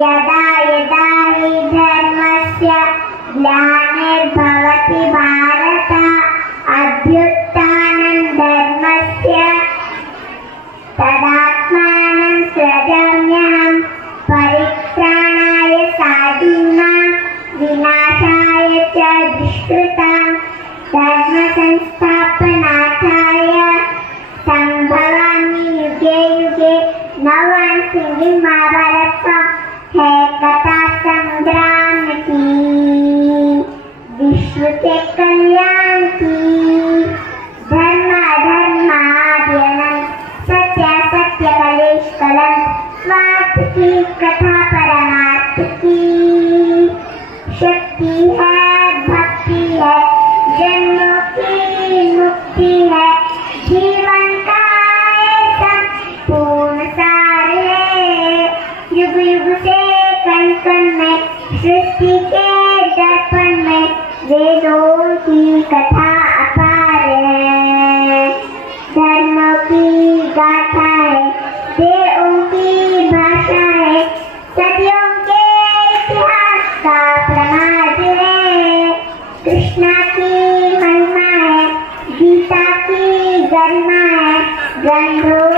यदा यदा हि धर्मस्य ग्लानिर्भवति भारत अभ्युत्थानं धर्मस्य तदात्मानं सृजाम्यहं परित्राणाय साधूनां विनाशाय च दुष्कृतां धर्मसंस्थापनार्थाय संभवामि युगे युगे। Now I am singing Mahabharata song है कथा संग्राम की, विश्व के कल्याण की। धर्म अधर्माद्यनं सत्य सत्य कलेश कलंक, स्वार्थ की कथा परमार्थ की। शक्ति है भक्ति है जन्मों की मुक्ति है, जीवन का संपूर्ण सार है। युग युग से कण कण में सृष्टि के दर्पण में वेदों की कथा अपार है। धर्म की गाथा है, देवों की भाषा है, सदियों के इतिहास का प्रमाद है। कृष्णा की महिमा है, गीता की गरिमा है, ग्रंथों